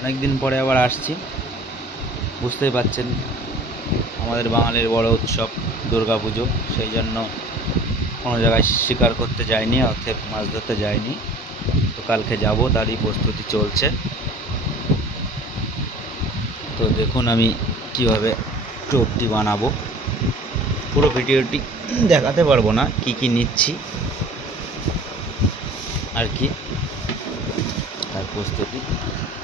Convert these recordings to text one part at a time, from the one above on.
অনেক দিন পরে আবার আসছি। বুঝতেই পারছেন আমাদের বাঙালির বড় উৎসব দুর্গাপুজো, সেই জন্য কোনো জায়গায় শিকার করতে যাইনি, অর্থাৎ মাছ ধরতে যাইনি। তো কালকে যাব, তারই প্রস্তুতি চলছে। তো দেখুন আমি কিভাবে টোপটি বানাবো। পুরো ভিডিওটি দেখাতে পারবো না, কি কি নিচ্ছি আর কি, তার প্রস্তুতি।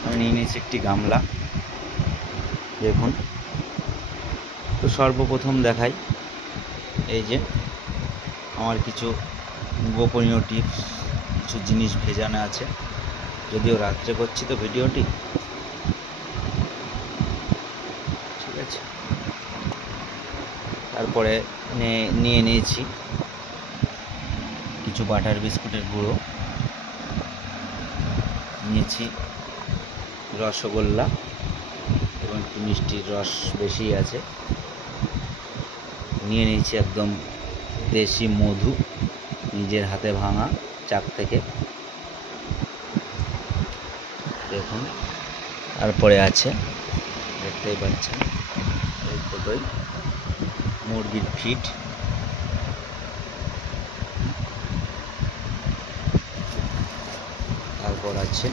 আমি নিয়ে নিয়েছি একটি গামলা, দেখুন। তো সর্বপ্রথম দেখাই, এই যে আমার কিছু গোপনীয় টিপস, কিছু জিনিস ভেজানো আছে, যদিও রাত্রে করছি তো ভিডিওটি, ঠিক আছে। তারপরে নিয়ে নিয়েছি কিছু বাটার বিস্কুটের গুঁড়ো, নিয়েছি রসগোল্লা এবং একটু মিষ্টির রস বেশি আছে, নিয়ে নিয়েছি একদম দেশি মধু, নিজের হাতে ভাঙা চাক থেকে, দেখুন। তারপরে আছে, দেখতেই পাচ্ছেন এই ফটোয়, মুরগির ফিট, তারপর আছে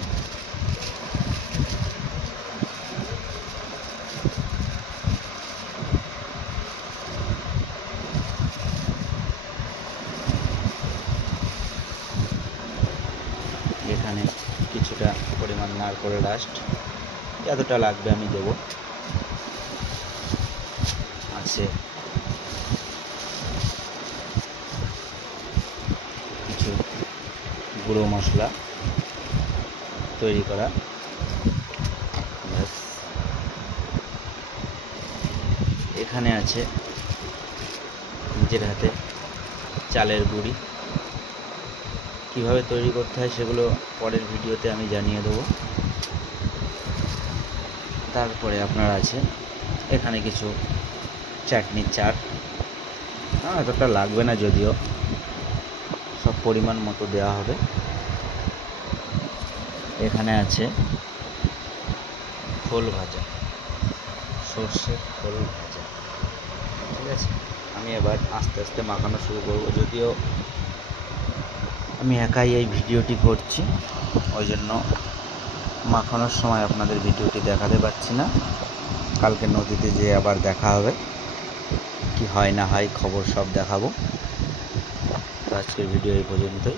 এখানে কিছুটা পরিমাণ নারকেলের ডাস্ট, যতটা লাগবে আমি দেব। আছে কিছু গুঁড়ো মশলা তৈরি করা, ব্যাস। এখানে আছে নিজের হাতে চালের গুঁড়ি, কীভাবে তৈরি করতে হয় সেগুলো পরের ভিডিওতে আমি জানিয়ে দেবো। তারপরে আপনার আছে এখানে কিছু চাটনির চাট, এতটা লাগবে না, যদিও সব পরিমাণ মতো দেওয়া হবে। এখানে আছে খোল ভাজা, সর্ষে খোল ভাজা, ঠিক আছে। আমি এবার আস্তে আস্তে মাখানো শুরু করব, যদিও আমি একাই এই ভিডিওটি করছি, ওই জন্য মাখানোর সময় আপনাদের ভিডিওটি দেখাতে পারছি না। কালকে নদীতে যেয়ে আবার দেখা হবে, কি হয় না হয় খবর সব দেখাবো। তো আজকের ভিডিও এই পর্যন্তই।